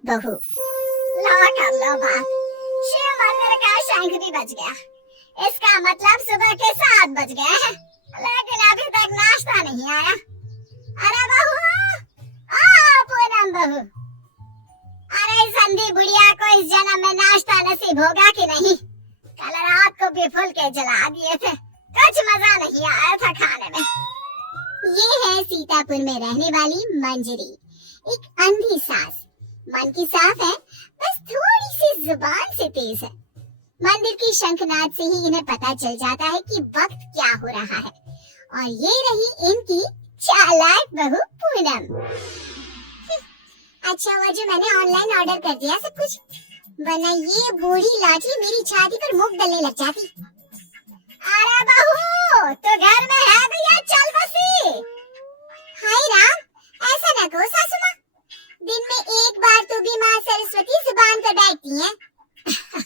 चालाक बहू। लो कर लो बात। शिव मंदिर का शंख भी बज गया। इसका मतलब सुबह के 7 बज गए हैं, लेकिन अभी तक नाश्ता नहीं आया। अरे बहू, पूनम बहू, अरे संधी बुढ़िया को इस जन्म में नाश्ता नसीब होगा कि नहीं? कल रात को भी फुल के जला दिए थे, कुछ मजा नहीं आया था खाने में। ये है सीतापुर में रहने वाली मंजरी, एक अंधी सास। मन की साफ है, बस थोड़ी सी जुबान से तेज है। मंदिर की शंखनाद से ही इन्हें पता चल जाता है कि वक्त क्या हो रहा है। और ये रही इनकी चालाक बहू पूनम। अच्छा हुआ जो मैंने ऑनलाइन ऑर्डर कर दिया सब कुछ, वरना ये बूढ़ी लाठी मेरी छाती पर मुंह डलने लग जाती। अरे बहू, तो घर में है भी या चल बसी? हाय राम, ऐसा न कहो सासू माँ, दिन में एक बार तो भी माँ सरस्वती जुबान पर बैठती हैं।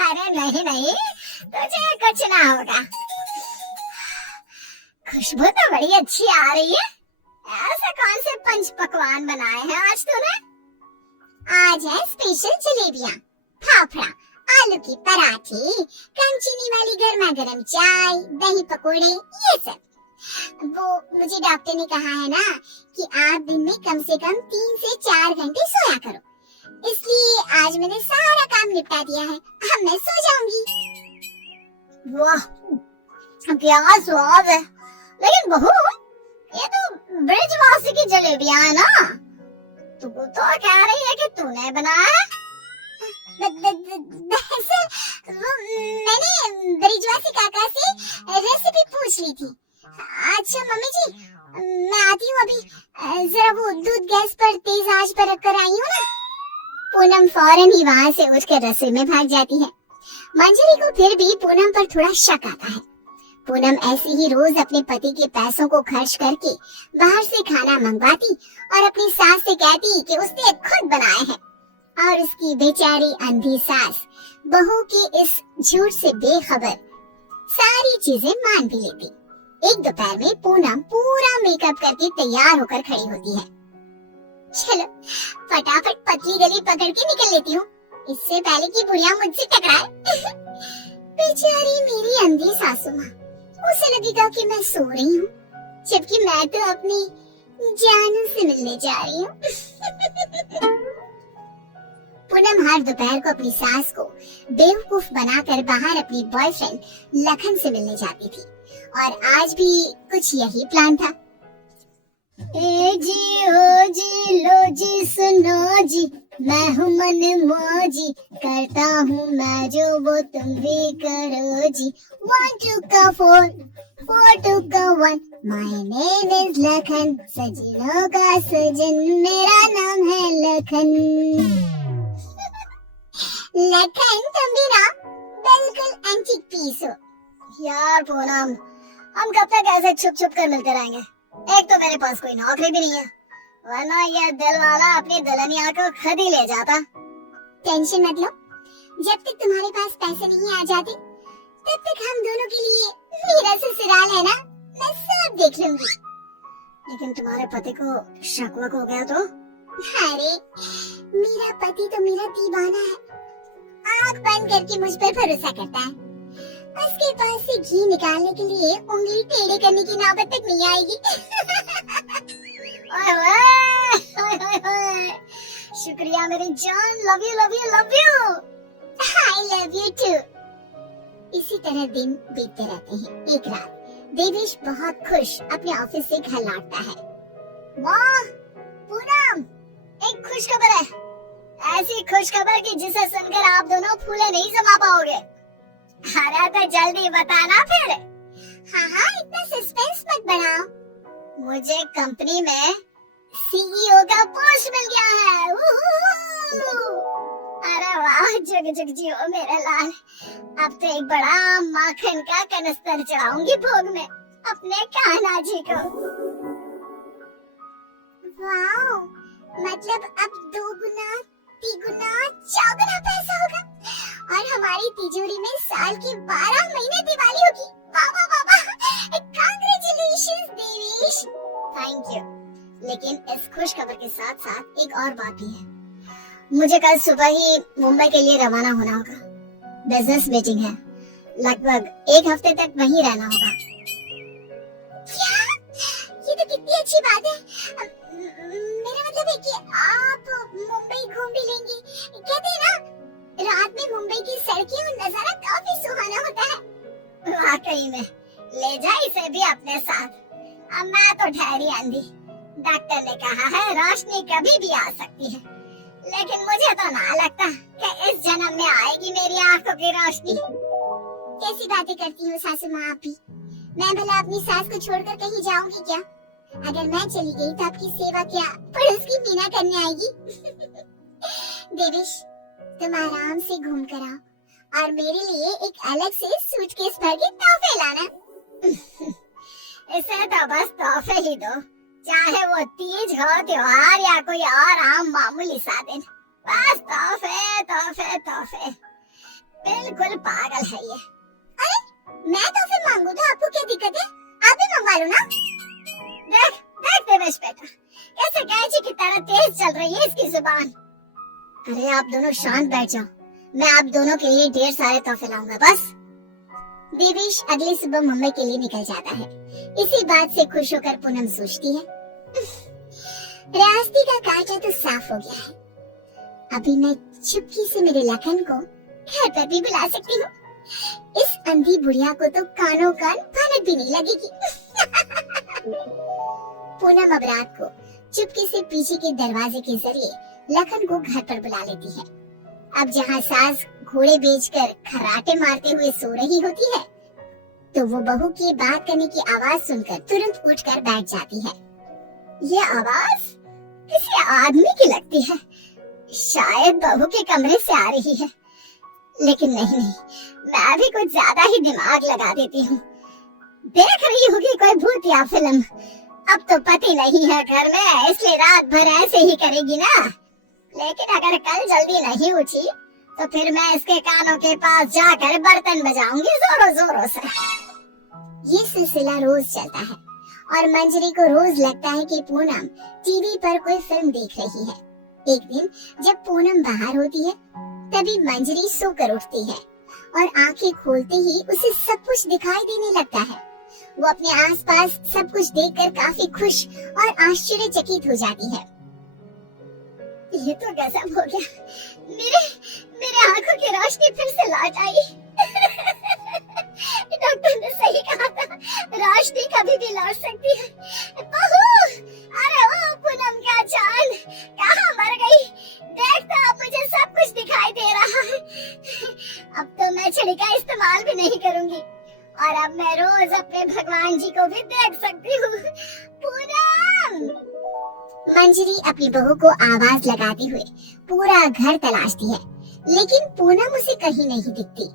अरे नहीं नहीं, तुझे कुछ ना होगा। खुशबू तो बड़ी अच्छी आ रही है। ऐसे कौन से पंच पकवान बनाए हैं आज तूने? आज है स्पेशल जलेबियाँ, फाफड़ा, आलू की पराठे, कम चीनी वाली गर्मा गर्म चाय, दही पकोड़े, ये सब। वो मुझे डॉक्टर ने कहा है ना कि आप दिन में कम से कम 3 से 4 घंटे सोया करो, इसलिए आज मैंने सारा काम निपटा दिया है। अब मैं सो जाऊंगी। वाह, क्या स्वाद है। लेकिन बहू, ये तो ब्रिजवासी की जलेबियाँ है ना? तू तो कह रही है कि तूने बनाया? मैंने ब्रिजवासी काका से रेसिपी पूछ ली थी। अच्छा मम्मी जी, मैं आती हूँ अभी। जरा वो दूध गैस पर तेज आंच पर रखकर आई हूँ ना। पूनम फौरन ही वहाँ से उठकर रसोई में भाग जाती है। मंजरी को फिर भी पूनम पर थोड़ा शक आता है। पूनम ऐसे ही रोज अपने पति के पैसों को खर्च करके बाहर से खाना मंगवाती और अपनी सास से कहती कि उसने खुद बनाए हैं, और उसकी बेचारी अंधी सास बहू की इस झूठ से बेखबर सारी चीजें मान भी लेती। एक दोपहर में पूनम पूरा मेकअप करके तैयार होकर खड़ी होती है। चलो फटाफट पतली गली पकड़ के निकल लेती हूँ, इससे पहले कि बुढ़िया मुझसे टकराए। बेचारी मेरी अंधी सासू माँ, उसे लगेगा कि मैं सो रही हूँ, जबकि मैं तो अपनी जानू से मिलने जा रही हूँ। पूनम हर दोपहर को अपनी सास को बेवकूफ बनाकर बाहर अपनी बॉयफ्रेंड लखन से मिलने जाती थी, और आज भी कुछ यही प्लान था। ए जी हो जी, लो जी सुनो जी, मैं हूँ मन मौजी, करता हूँ मैं जो वो तुम भी करो जी। 1 2 का 4, 4 2 का 1, माय नेम इज लखन, सजनों का सजन मेरा नाम है लखन। लखन तुम भी ना बिल्कुल एंटीक पीस हो। यार पूनम, हम कब तक ऐसे छुप छुप कर मिलते रहेंगे? एक तो मेरे पास कोई नौकरी भी नहीं है, वरना ये दिल वाला अपनी दुल्हनिया को खुद ही ले जाता। टेंशन मत लो, जब तक तुम्हारे पास पैसे नहीं आ जाते तब तक हम दोनों के लिए मेरा ससुराल है ना, मैं सब देख लूंगी। लेकिन तुम्हारे पति को शक वक हो गया तो? अरे मेरा पति तो मेरा दीवाना है, आँख बंद करके मुझ पर भरोसा करता है। उसके पास से घी निकालने के लिए उंगली टेढ़ी करने की नौबत तक नहीं आएगी। शुक्रिया मेरी जान, love you love you love you. I love you too. इसी तरह दिन बीतते रहते हैं। एक रात देवेश बहुत खुश अपने ऑफिस से घर लौटता है। वाह पूनम, एक खुश खबर है, ऐसी खुश खबर कि जिसे सुनकर आप दोनों फूले नहीं समा पाओगे। अरे तो जल्दी बताना फिर। हाँ, इतना सस्पेंस मत बढ़ाओ। मुझे कंपनी में सीईओ का पोस्ट मिल गया है। अरे वाह, जुग जुग जियो मेरा लाल। अब तो एक बड़ा माखन का कनस्तर चढ़ाऊंगी भोग में अपने कान्हा जी को। वाह, मतलब अब 2 गुना 3 गुना 4 गुना पैसा होगा, और हमारी तिजोरी में साल की 12 महीने दिवाली होगी। वाह वाह वाह, कांग्रेचुलेशंस देवेश। Thank you. लेकिन इस खुश खबर के साथ साथ एक और बात भी है। मुझे कल सुबह ही मुंबई के लिए रवाना होना होगा। बिजनेस मीटिंग है, लगभग 1 हफ्ते तक वहीं रहना होगा। क्या? ये तो कितनी अच्छी बात है। मेरा मतलब है कि आप मुंबई घूम भी लेंगे। कहते हैं ना, रात में मुंबई की सड़कें और नजारा काफी सुहाना होता है। वाकई में, ले जा इसे भी अपने साथ। अब मैं तो ठहरी अंधी। डॉक्टर ने कहा है रोशनी कभी भी आ सकती है, लेकिन मुझे तो ना लगता कि इस जन्म में आएगी मेरी आंखों की रोशनी। कैसी बातें करती हो सासू माँ आप भी। मैं भला अपनी सास को छोड़कर कहीं जाऊंगी क्या? अगर मैं चली गई तो आपकी सेवा क्या पड़ोस की मीना करने आएगी? देवेश, तुम आराम से घूम कर आओ और मेरे लिए एक अलग से सूटकेस भर के तोहफे लाना। इसे तो बस तोहफे ही दो, चाहे वो तीज हो, त्योहार या कोई और आम मामूली सा दिन। बस तोहफे तोहफे तोहफे। बिल्कुल पागल है ये। अरे मैं तोहफे मांगू तो आपको क्या दिक्कत है? आप भी मंगवा लो ना। देख देख देवेश बेटा, कैसे कैची की तरह तेज चल रही है इसकी जुबान। अरे आप दोनों शांत बैठ जाओ, मैं आप दोनों के लिए ढेर सारे तोहफे लाऊंगा बस। देवेश अगली सुबह मुंबई के लिए निकल जाता है। इसी बात से खुश होकर पूनम सोचती है, रास्ते का कांटा तो साफ हो गया है। अभी मैं चुपकी से मेरे लखन को घर पर भी बुला सकती हूँ। इस अंधी बुढ़िया को तो कानों कान भनक भी नहीं लगेगी। पूनम अब रात को चुपके से पीछे के दरवाजे के जरिए लखन को घर पर बुला लेती है। अब जहाँ सास घोड़े बेचकर खर्राटे मारते हुए सो रही होती है, तो वो बहू की बात करने की आवाज सुनकर तुरंत उठकर बैठ जाती है। ये आवाज किसी आदमी की लगती है, शायद बहू के कमरे से आ रही है। लेकिन नहीं, मैं भी कुछ ज्यादा ही दिमाग लगा देती हूँ। देख रही होगी कोई भूत या फिल्म। अब तो पति नहीं है घर में, इसलिए रात भर ऐसे ही करेगी ना। लेकिन अगर कल जल्दी नहीं उठी तो फिर मैं इसके कानों के पास जाकर बर्तन बजाऊंगी जोरों जोरों से। ये सिलसिला रोज चलता है और मंजरी को रोज लगता है कि पूनम टीवी पर कोई फिल्म देख रही है। एक दिन जब पूनम बाहर होती है, तभी मंजरी सोकर उठती है और आंखें खोलते ही उसे सब कुछ दिखाई देने लगता है। वो अपने आसपास सब कुछ देखकर काफी खुश और आश्चर्यचकित हो जाती है। ये तो गजब हो गया, मेरे आंखों की रोशनी फिर से लौट आई। डॉक्टर ने सही कहा था, रोशनी कभी भी लौट सकती है। बहू, अरे ओ पूनम का चांद, कहाँ मर गई? देख तो अब मुझे सब कुछ दिखाई दे रहा है। अब तो मैं छड़ी का इस्तेमाल भी नहीं करूंगी और अब मैं रोज अपने भगवान जी को भी देख सकती हूँ। पूनम! मंजरी अपनी बहू को आवाज लगाते हुए पूरा घर तलाशती है, लेकिन पूनम उसे कहीं नहीं दिखती।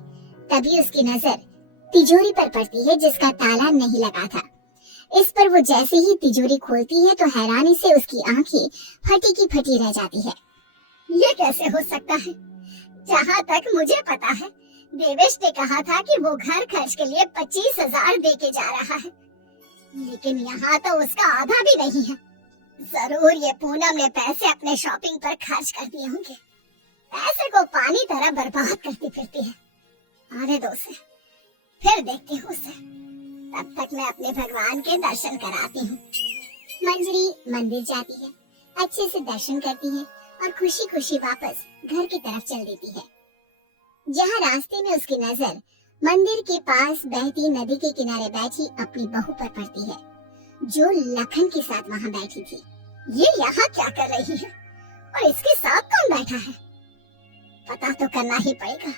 तभी उसकी नजर तिजोरी पर पड़ती है जिसका ताला नहीं लगा था। इस पर वो जैसे ही तिजोरी खोलती है तो हैरानी से उसकी आंखें फटी की फटी रह जाती है। ये कैसे हो सकता है? जहाँ तक मुझे पता है, देवेश ने कहा था कि वो घर खर्च के लिए 25,000 दे के जा रहा है, लेकिन यहाँ तो उसका आधा भी नहीं है। जरूर ये पूनम ने पैसे अपने शॉपिंग पर खर्च कर दिए होंगे। पैसे को पानी तरह बर्बाद करती फिरती है। आने दो उसे, फिर देखती हूँ उसे। तब तक मैं अपने भगवान के दर्शन कराती हूँ। मंजरी मंदिर जाती है, अच्छे से दर्शन करती है और खुशी खुशी वापस घर की तरफ चल देती है। जहाँ रास्ते में उसकी नजर मंदिर के पास बहती नदी के किनारे बैठी अपनी बहू पर पड़ती है, जो लखन के साथ वहाँ बैठी थी। ये यहाँ क्या कर रही है और इसके साथ कौन बैठा है? पता तो करना ही पड़ेगा।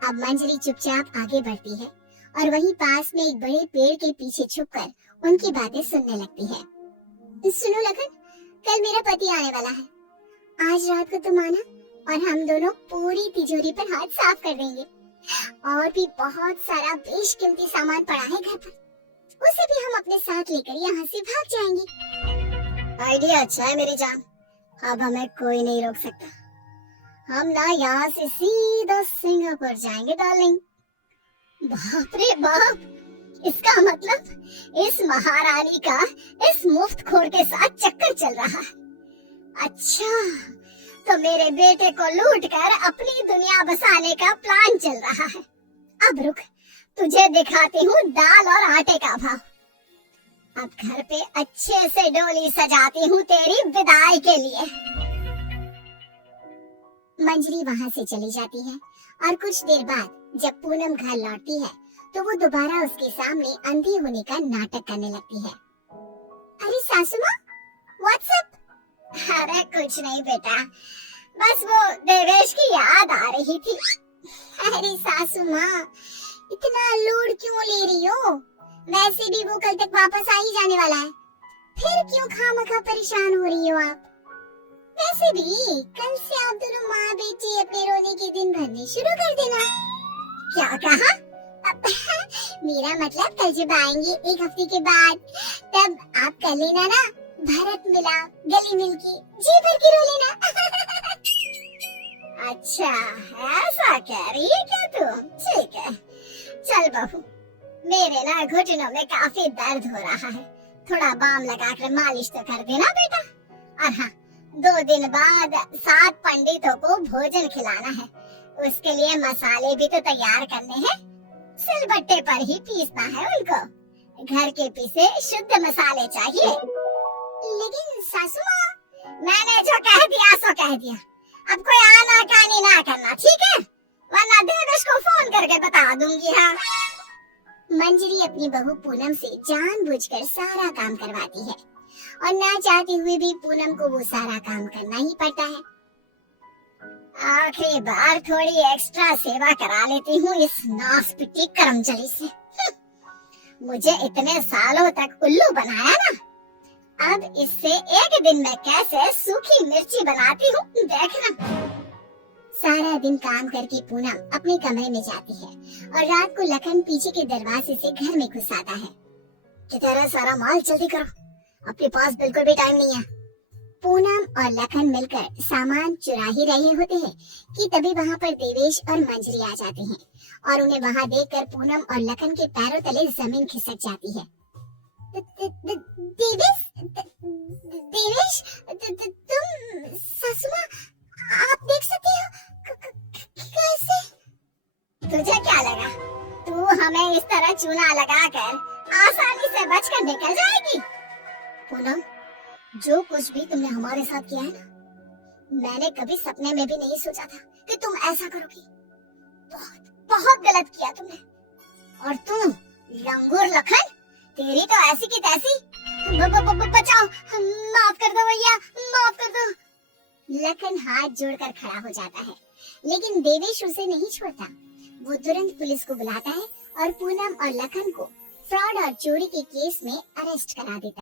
अब मंजरी चुपचाप आगे बढ़ती है और वहीं पास में एक बड़े पेड़ के पीछे छुपकर उनकी बातें सुनने लगती है। सुनो लखन, कल मेरा पति आने वाला है। आज रात को तुम आना और हम दोनों पूरी तिजोरी पर हाथ साफ कर देंगे। और भी बहुत सारा बेशकीमती सामान पड़ा है घर पर, उसे भी हम अपने साथ लेकर यहाँ से भाग जाएंगे। आइडिया अच्छा है मेरी जान, अब हमें कोई नहीं रोक सकता। हम ना यहाँ से सीधा सिंगापुर जाएंगे डार्लिंग। बाप रे बाप, इसका मतलब इस महारानी का इस मुफ्तखोर के साथ चक्कर चल रहा है। अच्छा, तो मेरे बेटे को लूट कर अपनी दुनिया बसाने का प्लान चल रहा है। अब रुक, तुझे दिखाती हूँ दाल और आटे का भाव। अब घर पे अच्छे से डोली सजाती हूँ तेरी विदाई के लिए। मंजरी वहाँ से चली जाती है और कुछ देर बाद जब पूनम घर लौटती है तो वो दोबारा उसके सामने अंधी होने का नाटक करने लगती है। अरे सासू माँ, व्हाट्सएप? अरे कुछ नहीं बेटा, बस वो देवेश की याद आ रही थी। अरे सासू माँ, इतना लोड क्यों ले रही हो? वैसे भी वो कल तक वापस आ ही जाने वाला है, फिर क्यों खामखा परेशान हो रही हो आप? वैसे भी कल से आप दोनों माँ बेटी अपने रोने के दिन भरने शुरू कर देना। क्या कहा? मेरा मतलब कल जब आएंगे एक हफ्ते के बाद, तब आप कर लेना ना, भरत मिला गली मिलके जी भर के रो लेना। अच्छा, ऐसा कह रही है क्या तू? ठीक है, चल बहू, मेरे ना घुटनों में काफी दर्द हो रहा है, थोड़ा बाम लगाकर मालिश तो कर देना बेटा। और हाँ, 2 दिन बाद 7 पंडितों को भोजन खिलाना है, उसके लिए मसाले भी तो तैयार करने हैं। सिलबट्टे पर ही पीसना है उनको, घर के पीसे शुद्ध मसाले चाहिए। लेकिन सासू माँ, मैंने जो कह दिया सो कह दिया, अब कोई आना कानी ना करना, ठीक है? वरना देवेश को फोन करके बता दूंगी। हाँ। मंजरी अपनी बहू पूनम से जानबूझकर सारा काम करवाती है और ना चाहते हुए भी पूनम को वो सारा काम करना ही पड़ता है। आखिरी बार थोड़ी एक्स्ट्रा सेवा करा लेती हूँ इस नासपिटी कर्मचारी से। मुझे इतने सालों तक उल्लू बनाया ना, अब इससे एक दिन में कैसे सूखी मिर्ची बनाती हूँ देखना। सारा दिन काम करके पूनम अपने कमरे में जाती है और रात को लखन पीछे के दरवाजे से घर में घुस आता है। किधर सारा माल, जल्दी करो, अपने पास बिल्कुल भी टाइम नहीं है। पूनम और लखन मिलकर सामान चुरा ही रहे होते हैं कि तभी वहाँ पर देवेश और मंजरी आ जाते हैं और उन्हें वहाँ देखकर पूनम और लखन के पैरों तले जमीन खिसक जाती है। देवेश, देवेश, तुम? सासू माँ, आप देख सकती हो? कैसे? तुझे क्या लगा तू हमें इस तरह चूना लगाकर आसानी से बचकर निकल जाएगी? पूनम, जो कुछ भी तुमने हमारे साथ किया है ना, मैंने कभी सपने में भी नहीं सोचा था कि तुम ऐसा करोगी। बहुत बहुत गलत किया तुमने। और तुम लंगूर लखन, तेरी तो ऐसी की तैसी। बचाओ, माफ कर दो भैया, माफ कर दो। लखन हाथ जोड़कर खड़ा हो जाता है, लेकिन देवेश उसे नहीं छोड़ता। वो तुरंत पुलिस को बुलाता है और पूनम और लखन को फ्रॉड और चोरी के केस में अरेस्ट करा देता है।